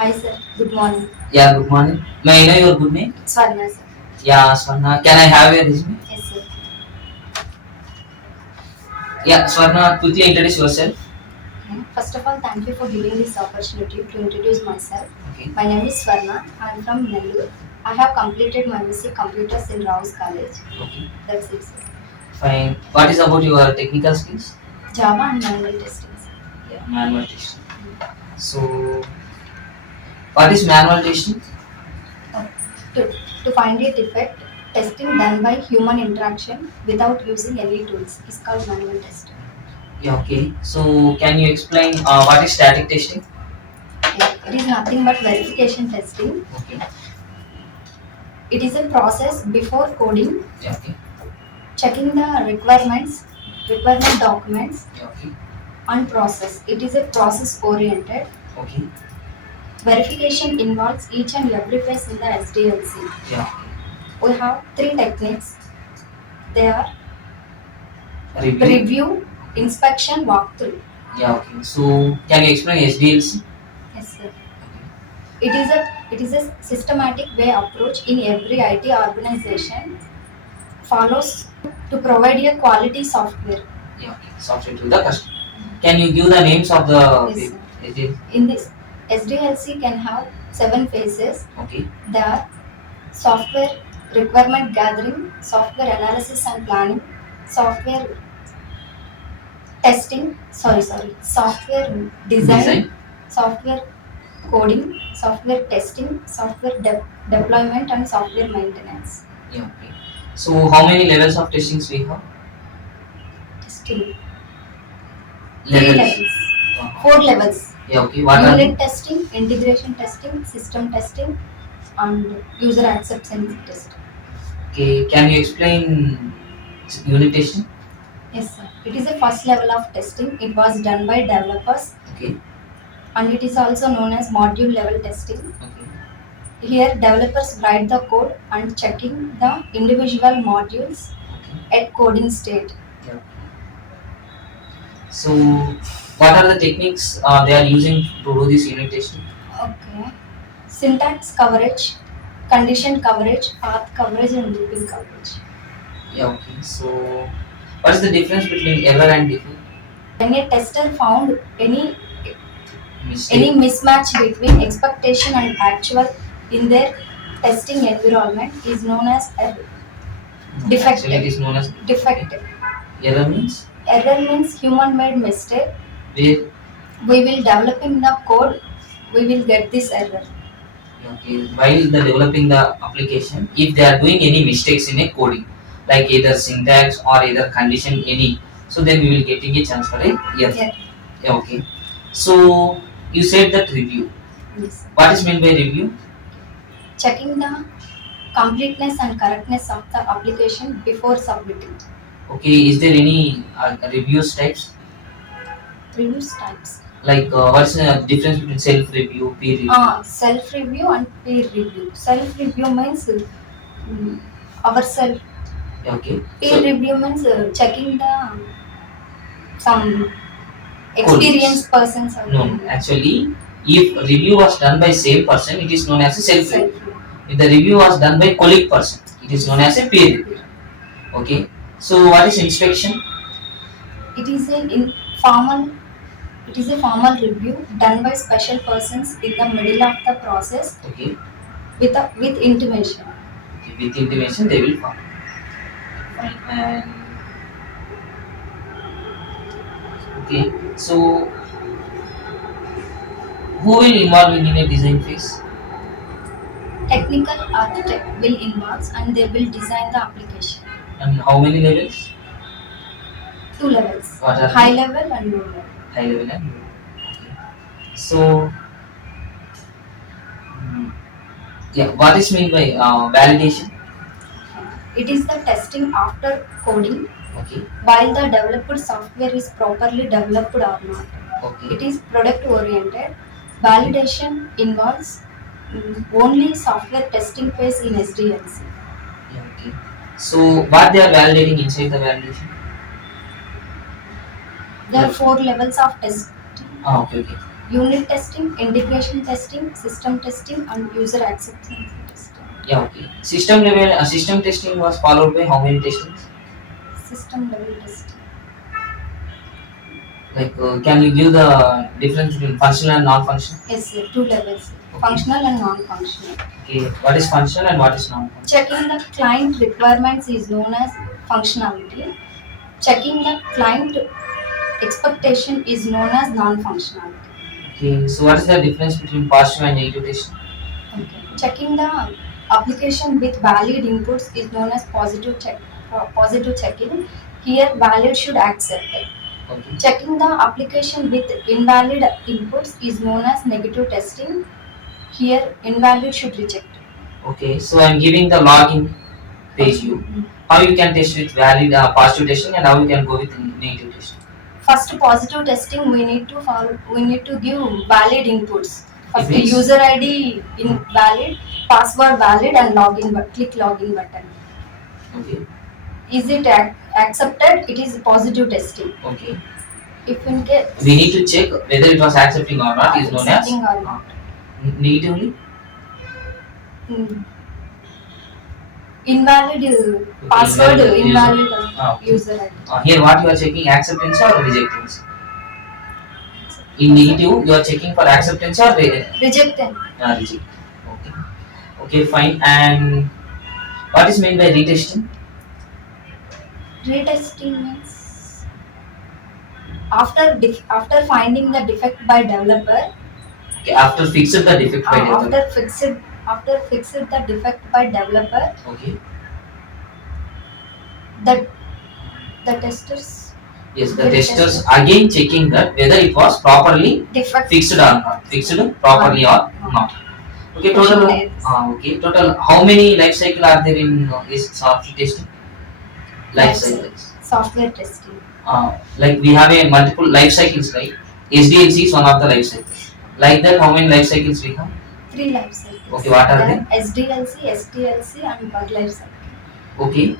Hi sir, good morning. Yeah, good morning. May I know your good name? Swarna sir. Yeah, Swarna. Can I have your resume? Yes sir. Yeah, Swarna, quickly introduce yourself. Okay. First of all, thank you for giving this opportunity to introduce myself. Okay. My name is Swarna. I am from Nellore. I have completed my MSc Computers in Rao's College. Okay. That's it sir. Fine. What is about your technical skills? Java and manual testing sir. Yeah, manual testing. So, what is manual testing? Oh, to find a defect, testing done by human interaction without using any tools is called manual testing. Yeah, okay. So, can you explain what is static testing? Yeah, it is nothing but verification testing. Okay. It is a process before coding, Yeah, okay. checking the requirement documents Yeah, okay. and process. It is a process oriented. Okay. Verification involves each and every phase in the SDLC. Yeah, We have three techniques. They are okay. Review. review, inspection, walkthrough. Yeah, okay. So, can you explain SDLC? Yes, sir. Okay. It is a systematic way approach in every IT organization follows to provide a quality software. Yeah, okay. Software to the customer. Can you give the names of the Yes, sir. SDLC? In this, SDLC can have 7 phases. Okay. They are software requirement gathering, software analysis and planning, software software design, software coding, software testing, software deployment, and software maintenance. Yeah, okay. So, how many levels of testings we have? Testing. Three Levels. levels. 4 levels. Yeah, okay. What are Unit they? testing, integration testing, system testing, and user acceptance testing. Okay, can you explain unit testing? Yes, sir. It is a first level of testing. It was done by developers Okay, and it is also known as module level testing. okay, Here, developers write the code and checking the individual modules okay. at coding state. Yeah. So, what are the techniques they are using to do this unit testing? Okay. Syntax coverage, condition coverage, path coverage, and looping coverage. Yeah, okay. So, what is the difference between error and defect? When a tester found any Mistake. mismatch between expectation and actual in their testing environment is known as error. No, actually, it Defective. is known as Defective. error means Error means human made mistake. where. We will developing the code, we will get this error. Okay, while the developing the application, if they are doing any mistakes in a coding, like either syntax or either condition any, so then we will getting a chance for a error. Yeah. Yeah, okay. So you said that review. Yes. What is meant by review? Checking the completeness and correctness of the application before submitting. Okay, is there any reviews types? Reviews types. Like what's the difference between self review, peer review? Self review and peer review. Self review means ourselves. Yeah, okay. Peer So review means checking the some colleagues. experienced persons. Or No, actually, if review was done by same person, it is known as a self review. If the review was done by colleague person, it is known as a peer review. Okay. So what is inspection? It is a formal. It is a formal review done by special persons in the middle of the process. Okay. With intimation. Okay. With intimation, they will form. Fine. And okay. So who will involve in a design phase? Technical architect will involve and they will design the application. And how many levels? 2 levels. What are high they? level and low level. High level and low. Okay. So yeah, what is meant by validation? It is the testing after coding Okay. while the developed software is properly developed or not. Okay. It is product oriented. Validation involves only software testing phase in SDLC. Yeah, okay. So what they are validating inside the validation? There are 4 levels of testing. Ah, okay, okay. Unit testing, integration testing, system testing, and user acceptance testing. Yeah, okay. System testing was followed by how many testings? System level testing. Like, can you give the difference between functional and non-functional? Yes, sir. Two levels. Okay. Functional and non-functional. Okay, what is functional and what is non-functional? Checking the client requirements is known as functionality. Checking the client expectation is known as non-functionality. Okay, so what is the difference between positive and negative testing? Okay. Checking the application with valid inputs is known as positive checking. Here, valid should accept it. Okay. Checking the application with invalid inputs is known as negative testing. Here, invalid should reject. Okay, so I'm giving the login page you. Mhm. How you can test with valid positive testing and how you can go with negative testing? First, positive testing we need to follow. We need to give valid inputs. First, means- user ID invalid, password valid, and click login button. Okay. Is it accepted? It is positive testing. Okay. If in case We need to check whether it was accepting or not is known as accepting or not. negatively. Mm. Invalid password, invalid Okay. user ID. Here what you are checking, acceptance or rejectance? In negative you are checking for acceptance or Rejected. reject. Okay. Okay, fine. And what is meant by retesting? Retesting means after finding the defect by developer. Okay, after fixed the defect by developer. After fixed the defect by developer. Okay. The testers. Yes, the testers again checking that whether it was properly fixed or not, fixed properly or not. Okay, total. Total. How many life cycle are there in this software testing? Life cycles. Software testing. Like we have a multiple life cycles, right? SDLC is one of the life cycles. Like that, how many life cycles we have? 3 life cycles. Okay, what are they? SDLC, STLC, and bug life cycle. Okay.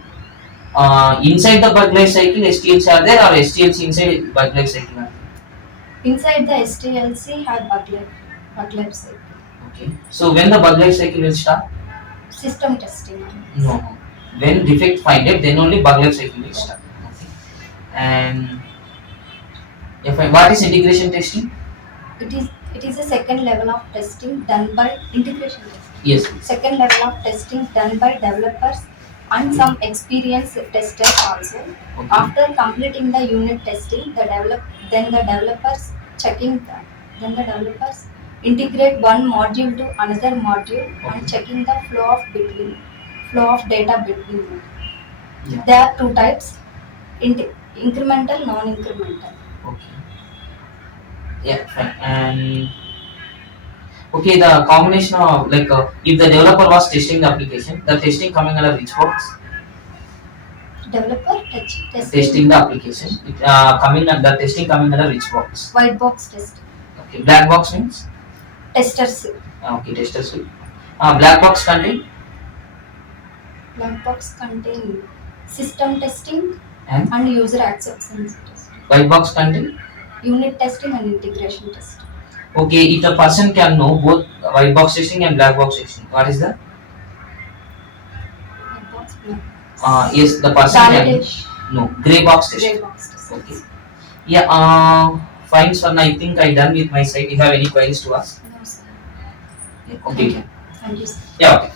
Inside the bug life cycle, STLC are there, or STLC inside bug life cycle are there? Inside the STLC have bug life cycle. Okay. So when the bug life cycle will start? System testing. No. When defect find it, then only bug life cycle will start. Okay. And what is integration testing? It is a second level of testing done by integration testing. Yes. Second level of testing done by developers and some experienced testers also. Okay. After completing the unit testing, the developers integrate one module to another module and checking the flow of data between them. Yeah. There are two types: incremental, non-incremental. Okay. Yeah, fine. And okay, the combination of like if the developer was testing the application, the testing coming under which box? Developer testing the application. Testing coming under which box? White box testing. Okay, black box means? Testers. Okay, testers. Black box contain? Black box contain system testing and user acceptance testing. White box contain? Unit testing and integration testing. Okay, if the person can know both white box testing and black box testing, what is that? White box, black box. Yes, the person can no gray box testing. Gray box testing. Okay. Yeah. Fine, sir. I think I done with my side. You have any queries to ask? No, sir. Okay. Thank you, sir. Yeah. Okay.